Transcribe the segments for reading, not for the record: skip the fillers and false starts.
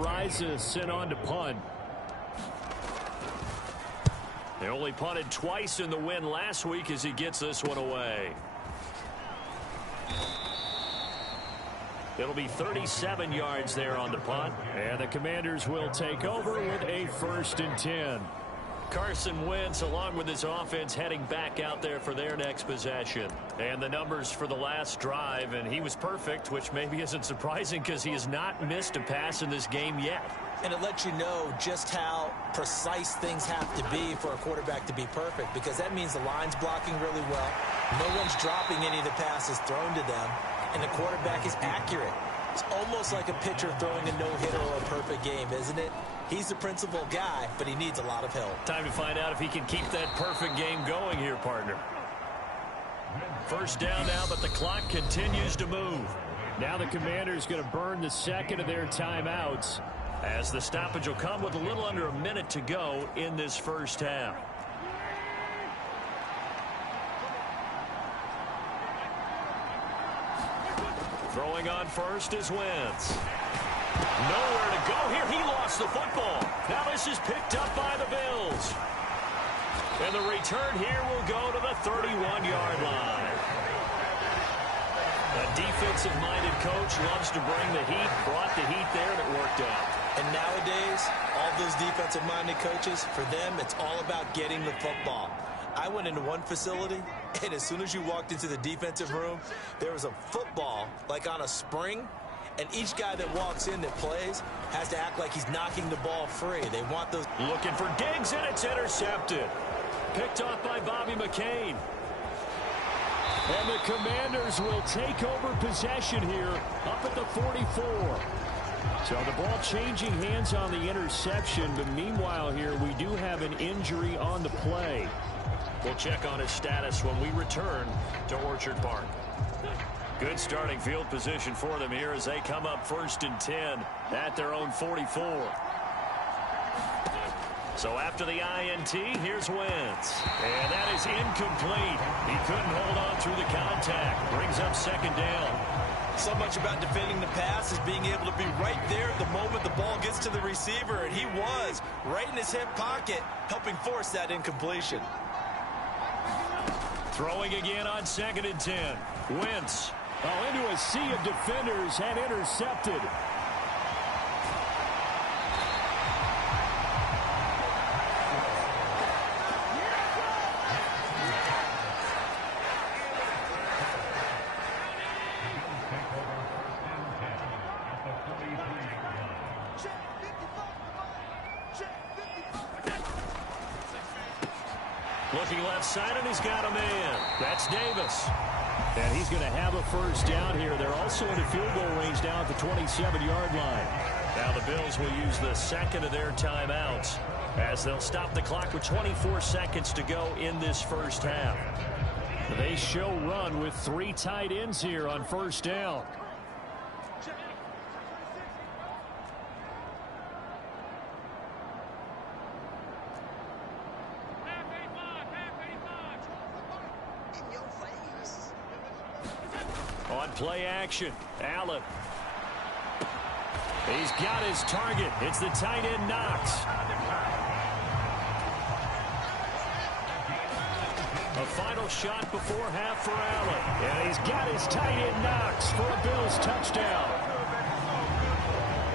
Ariza sent on to punt. They only punted twice in the win last week as he gets this one away. It'll be 37 yards there on the punt. And the Commanders will take over with a 1st and 10. Carson Wentz, along with his offense, heading back out there for their next possession. And the numbers for the last drive, and he was perfect, which maybe isn't surprising because he has not missed a pass in this game yet. And it lets you know just how precise things have to be for a quarterback to be perfect, because that means the line's blocking really well. No one's dropping any of the passes thrown to them, and the quarterback is accurate. It's almost like a pitcher throwing a no-hitter or a perfect game, isn't it? He's the principal guy, but he needs a lot of help. Time to find out if he can keep that perfect game going here, partner. 1st down now, but the clock continues to move. Now the Commanders going to burn the 2nd of their timeouts, as the stoppage will come with a little under a minute to go in this 1st half. Throwing on first is Wentz. Nowhere to go here. He lost the football. Now this is picked up by the Bills. And the return here will go to the 31-yard line. A defensive-minded coach loves to bring the heat, brought the heat there, and it worked out. And nowadays, all those defensive-minded coaches, for them, it's all about getting the football. I went into one facility, and as soon as you walked into the defensive room, there was a football, like on a spring, and each guy that walks in that plays has to act like he's knocking the ball free. They want those. Looking for Diggs, and it's intercepted. Picked off by Bobby McCain. And the Commanders will take over possession here up at the 44. So the ball changing hands on the interception, but meanwhile here we do have an injury on the play. We'll check on his status when we return to Orchard Park. Good starting field position for them here as they come up 1st and 10 at their own 44. So after the INT, here's Wentz. And that is incomplete. He couldn't hold on through the contact. Brings up 2nd down. So much about defending the pass is being able to be right there at the moment the ball gets to the receiver, and he was right in his hip pocket, helping force that incompletion. Throwing again on 2nd and 10. Wentz. Into a sea of defenders and intercepted. Looking left side, and he's got a man. That's Davis. And he's going to have a 1st down here. They're also into field goal range now at the 27-yard line. Now the Bills will use the 2nd of their timeouts as they'll stop the clock with 24 seconds to go in this 1st half. They show run with 3 tight ends here on 1st down. On play action, Allen. He's got his target. It's the tight end Knox. A final shot before half for Allen. And he's got his tight end Knox for a Bills touchdown.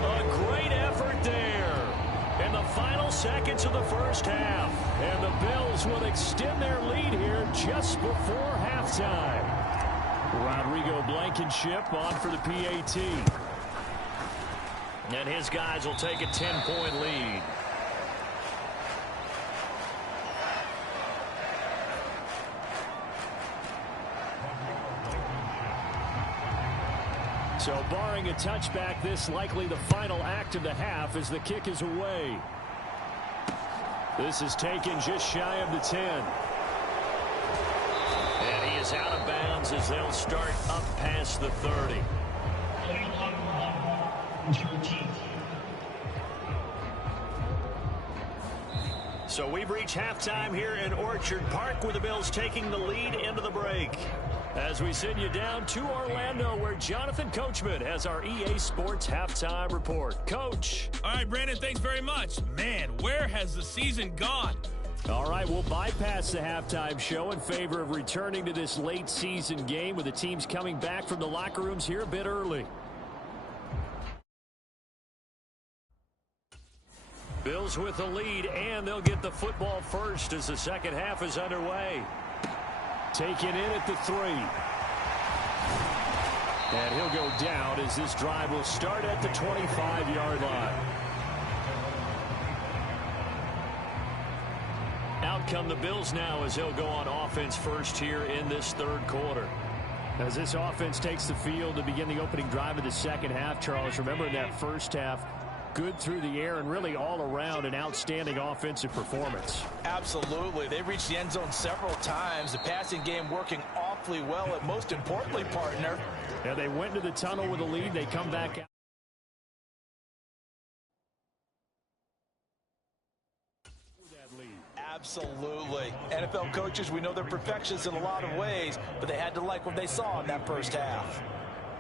A great effort there in the final seconds of the 1st half. And the Bills will extend their lead here just before halftime. Rodrigo Blankenship on for the PAT. And his guys will take a 10-point lead. So barring a touchback, this likely the final act of the half as the kick is away. This is taken just shy of the 10. And he is out of bounds as they'll start up past the 30. So we've reached halftime here in Orchard Park with the Bills taking the lead into the break. As we send you down to Orlando, where Jonathan Coachman has our EA Sports Halftime Report. Coach. All right, Brandon, thanks very much. Man, where has the season gone? All right, we'll bypass the halftime show in favor of returning to this late season game with the teams coming back from the locker rooms here a bit early. Bills with the lead, and they'll get the football first as the second half is underway. Taken in at the 3. And he'll go down as this drive will start at the 25-yard line. Out come the Bills now as they'll go on offense first here in this third quarter. As this offense takes the field to begin the opening drive of the second half, Charles, remember in that first half, good through the air and really all around an outstanding offensive performance. Absolutely. They reached the end zone several times. The passing game working awfully well, and most importantly, partner. Yeah, they went to the tunnel with a lead. They come back out. Absolutely. NFL coaches, we know they're perfectionists in a lot of ways, but they had to like what they saw in that first half.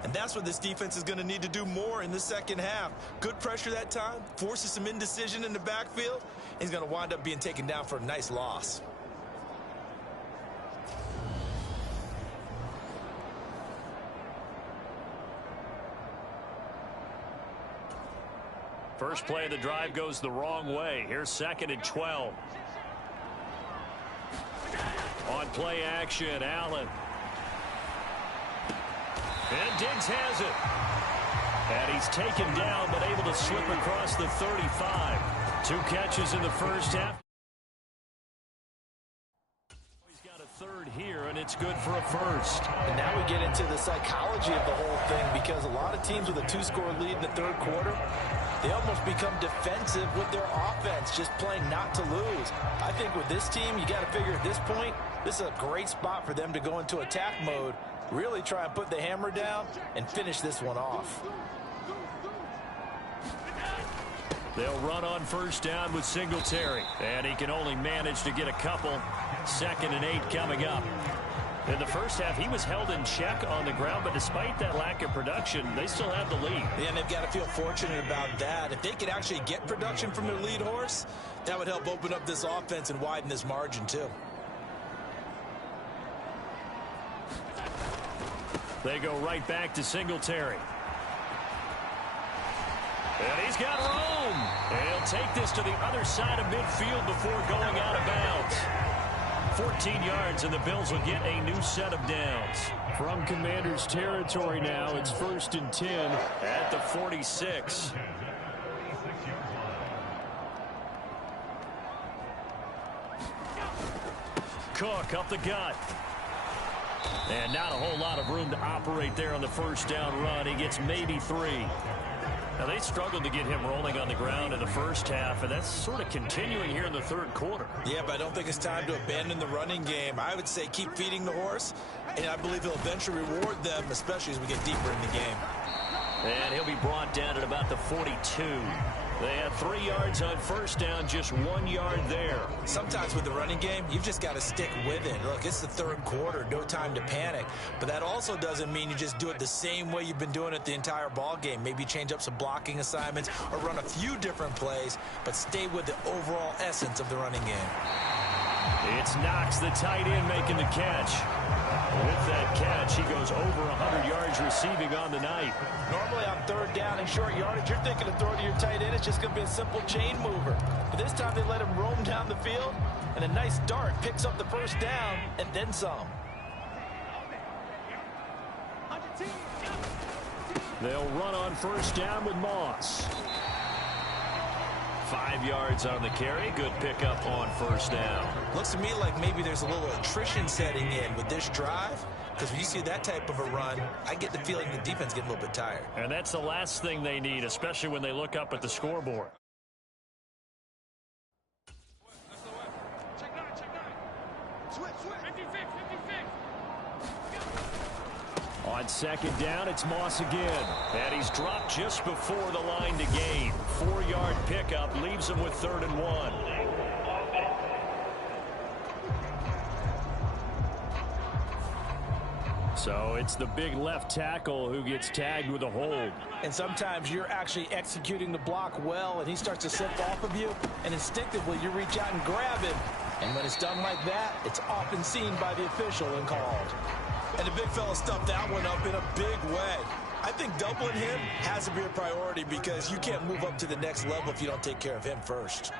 And that's what this defense is going to need to do more in the second half. Good pressure that time, forces some indecision in the backfield. He's going to wind up being taken down for a nice loss. First play of the drive goes the wrong way. Here's 2nd and 12. On play action, Allen. And Diggs has it. And he's taken down, but able to slip across the 35. 2 catches in the first half. He's got a third here, and it's good for a first. And now we get into the psychology of the whole thing, because a lot of teams with a 2-score lead in the third quarter, they almost become defensive with their offense, just playing not to lose. I think with this team, you got to figure at this point, this is a great spot for them to go into attack mode, really try and put the hammer down and finish this one off. They'll run on first down with Singletary, and he can only manage to get a couple. 2nd and 8 coming up. In the first half, he was held in check on the ground, but despite that lack of production, they still have the lead. Yeah, and they've got to feel fortunate about that. If they could actually get production from their lead horse, that would help open up this offense and widen this margin too. They go right back to Singletary. And he's got room. And he'll take this to the other side of midfield before going out of bounds. 14 yards, and the Bills will get a new set of downs. From Commanders territory now, it's 1st and 10 at the 46. Cook up the gut. And not a whole lot of room to operate there on the first down run. He gets maybe 3. Now, they struggled to get him rolling on the ground in the first half, and that's sort of continuing here in the third quarter. Yeah, but I don't think it's time to abandon the running game. I would say keep feeding the horse, and I believe he'll eventually reward them, especially as we get deeper in the game. And he'll be brought down at about the 42. They had 3 yards on first down, just 1 yard there. Sometimes with the running game, you've just got to stick with it. Look, it's the third quarter, no time to panic. But that also doesn't mean you just do it the same way you've been doing it the entire ball game. Maybe change up some blocking assignments or run a few different plays, but stay with the overall essence of the running game. It's Knox, the tight end, making the catch. With that catch, he goes over 100 yards receiving on the night. Normally on third down and short yardage, you're thinking of throwing to your tight end. It's just going to be a simple chain mover. But this time they let him roam down the field, and a nice dart picks up the first down and then some. They'll run on first down with Moss. 5 yards on the carry. Good pickup on first down. Looks to me like maybe there's a little attrition setting in with this drive, because when you see that type of a run, I get the feeling the defense getting a little bit tired. And that's the last thing they need, especially when they look up at the scoreboard. On second down, it's Moss again. And he's dropped just before the line to gain. 4-yard pickup leaves him with 3rd and 1. So it's the big left tackle who gets tagged with a hold. And sometimes you're actually executing the block well, and he starts to slip off of you, and instinctively you reach out and grab him. And when it's done like that, it's often seen by the official and called. And the big fella stuffed that one up in a big way. I think doubling him has to be a priority because you can't move up to the next level if you don't take care of him first.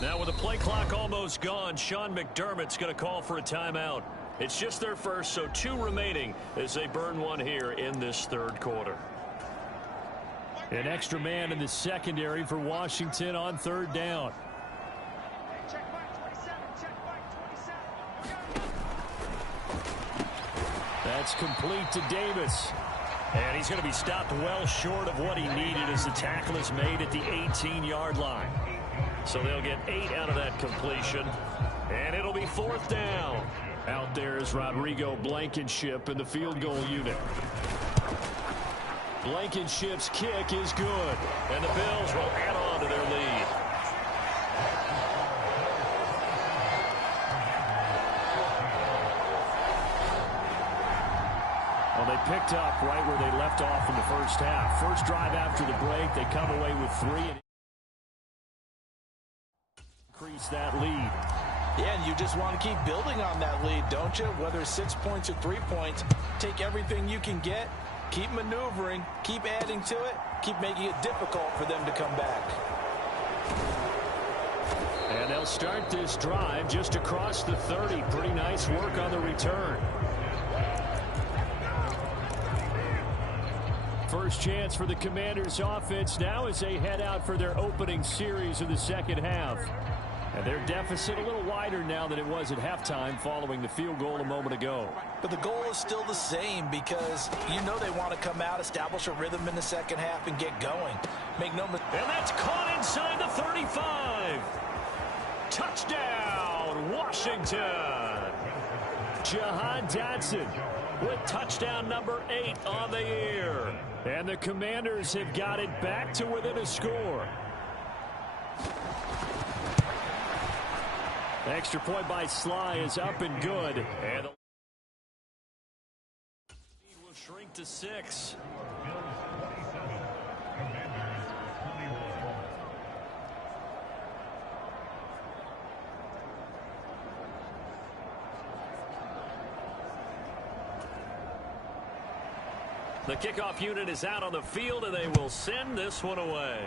Now with the play clock almost gone, Sean McDermott's going to call for a timeout. It's just their first, so 2 remaining as they burn one here in this third quarter. An extra man in the secondary for Washington on third down. That's complete to Davis. And he's going to be stopped well short of what he needed as the tackle is made at the 18-yard line. So they'll get 8 out of that completion. And it'll be 4th down. Out there is Rodrigo Blankenship in the field goal unit. Blankenship's kick is good. And the Bills will add on to their lead. Well, they picked up right where they left off in the first half. First drive after the break, they come away with 3. Increase that lead. Yeah, and you just want to keep building on that lead, don't you? Whether it's 6 points or 3 points, take everything you can get, keep maneuvering, keep adding to it, keep making it difficult for them to come back. And they'll start this drive just across the 30. Pretty nice work on the return. First chance for the Commanders offense now as they head out for their opening series of the second half. And their deficit a little wider now than it was at halftime following the field goal a moment ago. But the goal is still the same because you know they want to come out, establish a rhythm in the second half, and get going. Make no mistake. And that's caught inside the 35. Touchdown, Washington. Jahan Dotson with touchdown number 8 on the year. And the Commanders have got it back to within a score. The extra point by Sly is up and good. And the lead will shrink to 6. The kickoff unit is out on the field, and they will send this one away.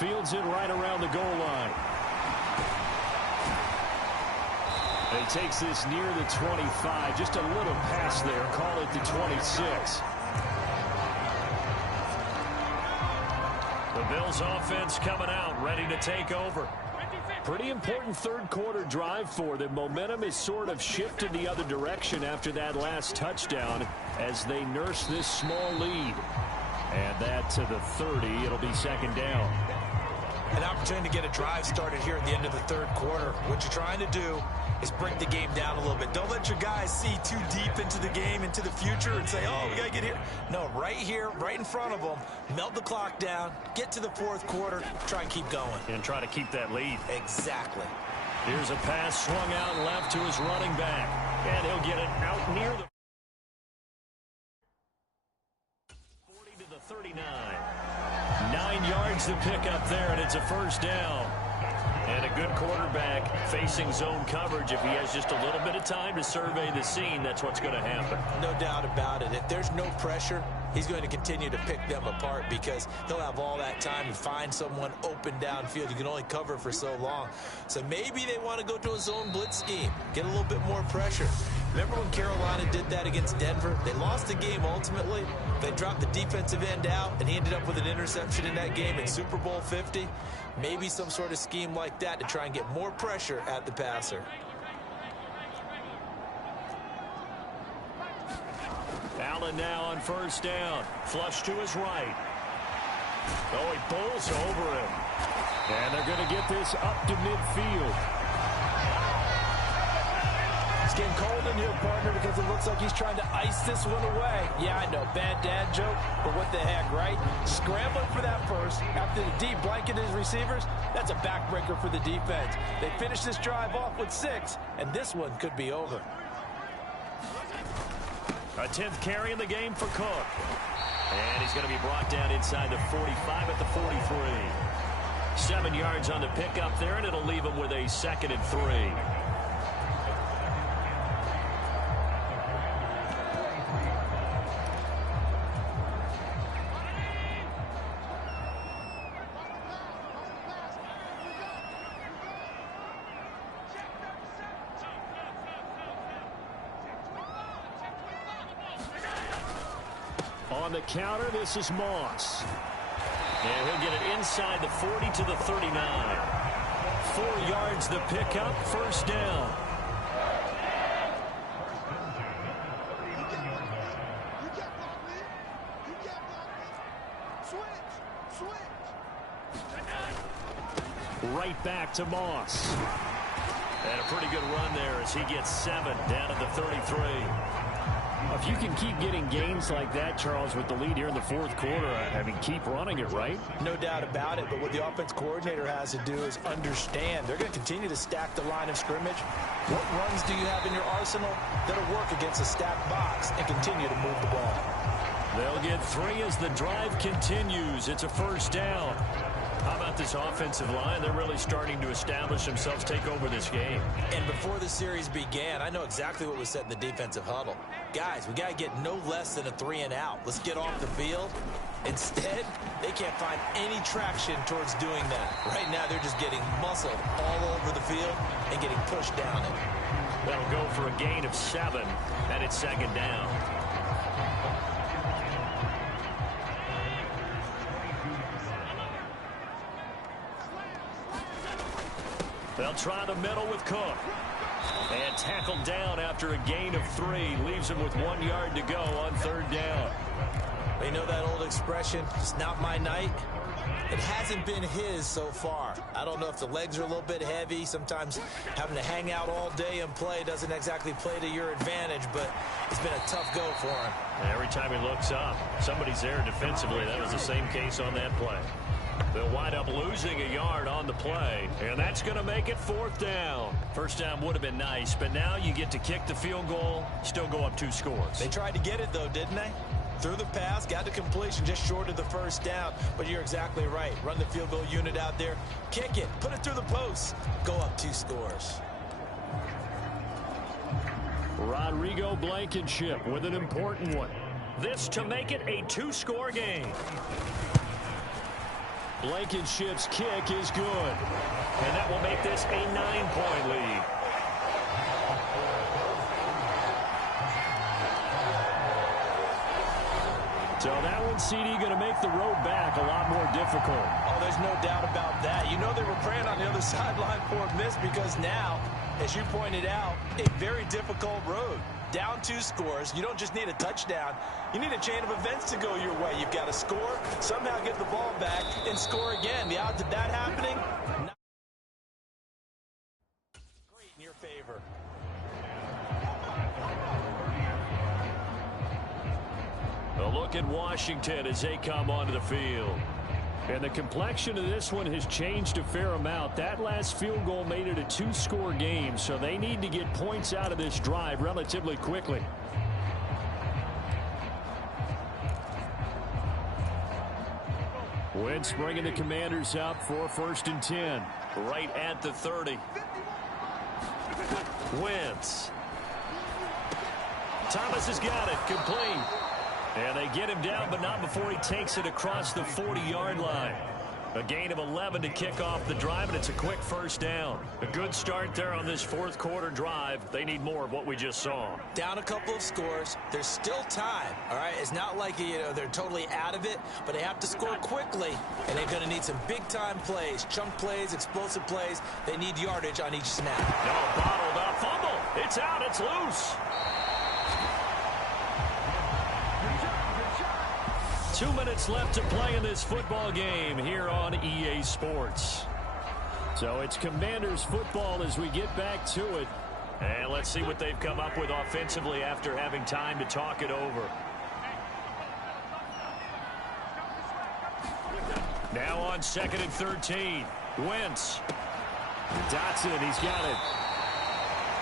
Fields it right around the goal line. And he takes this near the 25. Just a little pass there. Call it the 26. The Bills offense coming out, ready to take over. Pretty important third quarter drive for them. Momentum is sort of shifted the other direction after that last touchdown as they nurse this small lead. And that to the 30. It'll be second down. An opportunity to get a drive started here at the end of the third quarter. What you're trying to do is break the game down a little bit. Don't let your guys see too deep into the game, into the future, and say, oh, we got to get here. No, right here, right in front of them, melt the clock down, get to the fourth quarter, try and keep going. And try to keep that lead. Exactly. Here's a pass swung out left to his running back. And he'll get it out near the 40 to the 39. 9 yards to pick up there, and it's a first down. And a good quarterback facing zone coverage. If he has just a little bit of time to survey the scene, that's what's going to happen. No doubt about it. If there's no pressure, he's going to continue to pick them apart because he'll have all that time to find someone open downfield. You can only cover for so long. So maybe they want to go to a zone blitz scheme, get a little bit more pressure. Remember when Carolina did that against Denver? They lost the game ultimately. They dropped the defensive end out, and he ended up with an interception in that game in Super Bowl 50. Maybe some sort of scheme like that to try and get more pressure at the passer. Allen now on first down. Flush to his right. Oh, he bowls over him. And they're going to get this up to midfield. It's getting cold in here, partner, because it looks like he's trying to ice this one away. Yeah, I know, bad dad joke, but what the heck, right? Scrambling for that first after the deep blanket his receivers, that's a backbreaker for the defense. They finish this drive off with 6, and this one could be over. A 10th carry in the game for Cook. And he's going to be brought down inside the 45 at the 43. 7 yards on the pickup there, and it'll leave him with a 2nd and 3. On the counter, this is Moss. And he'll get it inside the 40 to the 39. 4 yards the pickup, first down. Right back to Moss. And a pretty good run there as he gets 7 down at the 33. If you can keep getting gains like that, Charles, with the lead here in the 4th quarter, I mean, keep running it, right? No doubt about it, but what the offense coordinator has to do is understand they're going to continue to stack the line of scrimmage. What runs do you have in your arsenal that'll work against a stacked box and continue to move the ball? They'll get 3 as the drive continues. It's a first down. How about this offensive line? They're really starting to establish themselves, take over this game. And before the series began, I know exactly what was said in the defensive huddle. Guys, we got to get no less than a 3 and out. Let's get off the field. Instead, they can't find any traction towards doing that. Right now, they're just getting muscled all over the field and getting pushed down it. That'll go for a gain of 7, and it's 2nd down. They'll try the middle with Cook. And tackled down after a gain of 3. Leaves him with 1 yard to go on 3rd down. You know that old expression, it's not my night? It hasn't been his so far. I don't know if the legs are a little bit heavy. Sometimes having to hang out all day and play doesn't exactly play to your advantage, but it's been a tough go for him. And every time he looks up, somebody's there defensively. That was the same case on that play. They'll wind up losing a yard on the play, and that's going to make it 4th down. First down would have been nice, but now you get to kick the field goal, still go up 2 scores. They tried to get it, though, didn't they? Threw the pass, got to completion, just short of the first down. But you're exactly right. Run the field goal unit out there, kick it, put it through the post, go up 2 scores. Rodrigo Blankenship with an important one. This to make it a 2-score game. Blankenship's kick is good. And that will make this a 9-point lead. So that one, CD, going to make the road back a lot more difficult. Oh, there's no doubt about that. You know they were praying on the other sideline for a miss because now, as you pointed out, a very difficult road. Down 2 scores. You don't just need a touchdown. You need a chain of events to go your way. You've got to score, somehow get the ball back, and score again. The odds of that happening, not great in your favor. A look at Washington as they come onto the field. And the complexion of this one has changed a fair amount. That last field goal made it a 2-score game, so they need to get points out of this drive relatively quickly. Wentz bringing the Commanders up for 1st and 10. Right at the 30. Wentz. Thomas has got it. Complete. And they get him down, but not before he takes it across the 40-yard line. A gain of 11 to kick off the drive, and it's a quick first down. A good start there on this 4th quarter drive. They need more of what we just saw. Down a couple of scores. There's still time, all right? It's not like, they're totally out of it, but they have to score quickly, and they're going to need some big-time plays, chunk plays, explosive plays. They need yardage on each snap. No, bottled up. Fumble. It's out. It's loose. 2 minutes left to play in this football game here on EA Sports. So it's Commanders football as we get back to it. And let's see what they've come up with offensively after having time to talk it over. Now on 2nd and 13. Wentz. Dotson, he's got it.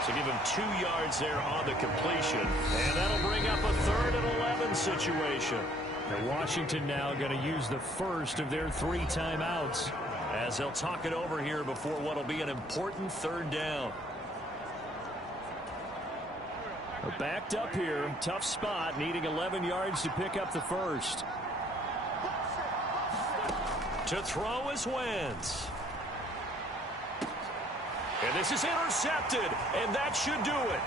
So give him 2 yards there on the completion. And that'll bring up a 3rd and 11 situation. Now Washington now going to use the first of their 3 timeouts as they'll talk it over here before what will be an important 3rd down. They're backed up here. Tough spot, needing 11 yards to pick up the first. To throw is Wentz. And this is intercepted, and that should do it.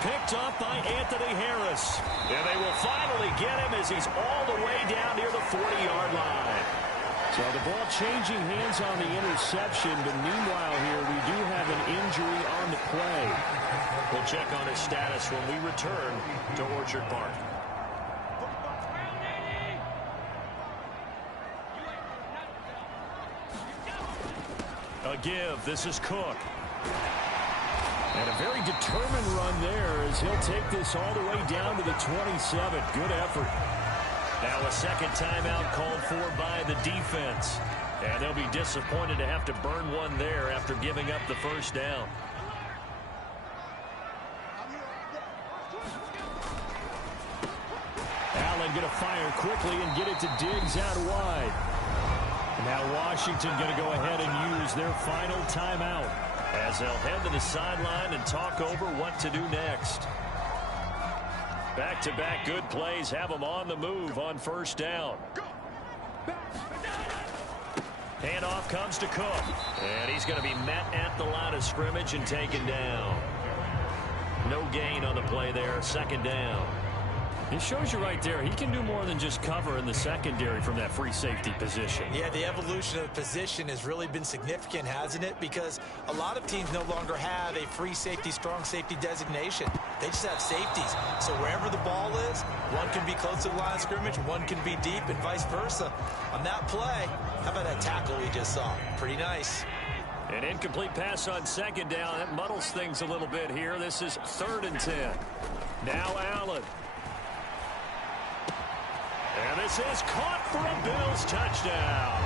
Picked up by Anthony Harris. And they will finally get him as he's all the way down near the 40-yard line. So the ball changing hands on the interception, but meanwhile here we do have an injury on the play. We'll check on his status when we return to Orchard Park. A give. This is Cook. And a very determined run there as he'll take this all the way down to the 27. Good effort. Now a second timeout called for by the defense. And they'll be disappointed to have to burn one there after giving up the first down. Allen going to fire quickly and get it to Diggs out wide. Now Washington going to go ahead and use their final timeout as they'll head to the sideline and talk over what to do next. Back-to-back good plays have them on the move on first down. Handoff comes to Cook. And he's going to be met at the line of scrimmage and taken down. No gain on the play there. 2nd down. It shows you right there, he can do more than just cover in the secondary from that free safety position. Yeah, the evolution of the position has really been significant, hasn't it? Because a lot of teams no longer have a free safety, strong safety designation. They just have safeties. So wherever the ball is, one can be close to the line of scrimmage, one can be deep, and vice versa. On that play, how about that tackle we just saw? Pretty nice. An incomplete pass on 2nd down. That muddles things a little bit here. This is 3rd and 10. Now Allen. And this is caught for a Bills touchdown.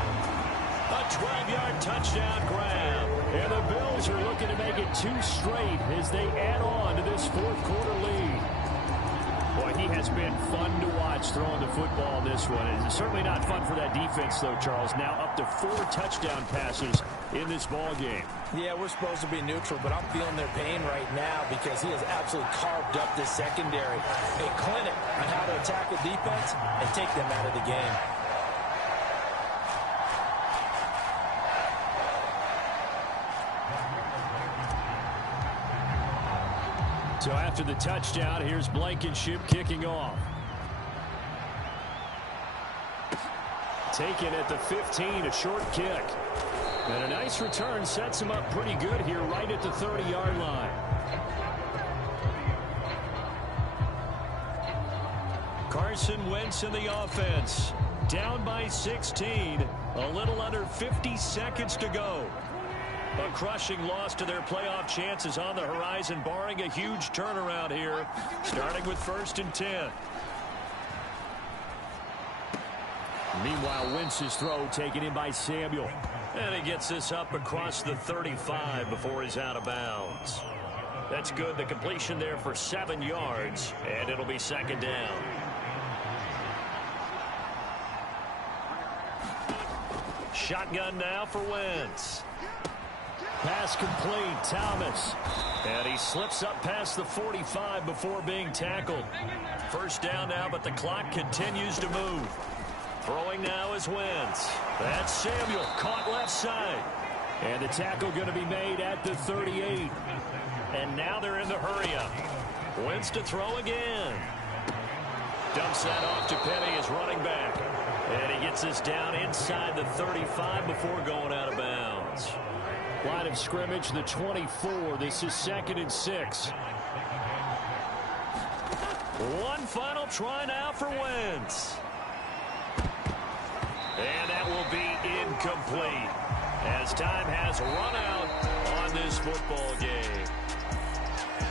A 12-yard touchdown grab. And the Bills are looking to make it 2 straight as they add on to this 4th quarter lead. Boy, he has been fun to watch throwing the football in this one. It's certainly not fun for that defense, though, Charles. Now up to 4 touchdown passes in this ball game. Yeah, we're supposed to be neutral, but I'm feeling their pain right now because he has absolutely carved up this secondary. A clinic on how to attack the defense and take them out of the game. So after the touchdown, here's Blankenship kicking off. Taken at the 15, a short kick. And a nice return sets him up pretty good here right at the 30-yard line. Carson Wentz in the offense. Down by 16. A little under 50 seconds to go. A crushing loss to their playoff chances on the horizon, barring a huge turnaround here, starting with 1st and 10. Meanwhile, Wentz's throw taken in by Samuel. And he gets this up across the 35 before he's out of bounds. That's good. The completion there for 7 yards, and it'll be 2nd down. Shotgun now for Wentz. Pass complete, Thomas. And he slips up past the 45 before being tackled. First down now, but the clock continues to move. Throwing now is Wentz. That's Samuel, caught left side. And the tackle going to be made at the 38. And now they're in the hurry-up. Wentz to throw again. Dumps that off to Penny as running back. And he gets this down inside the 35 before going out of bounds. Line of scrimmage, the 24. This is 2nd and 6. One final try now for Wentz. And that will be incomplete as time has run out on this football game.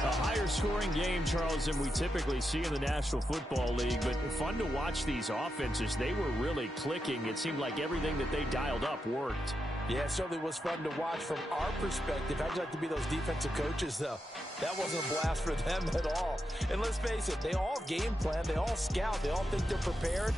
A higher scoring game, Charles, than we typically see in the National Football League, but fun to watch these offenses. They were really clicking. It seemed like everything that they dialed up worked. Yeah, it certainly was fun to watch from our perspective. How'd you like to be those defensive coaches, though? That wasn't a blast for them at all. And let's face it, they all game plan, they all scout, they all think they're prepared.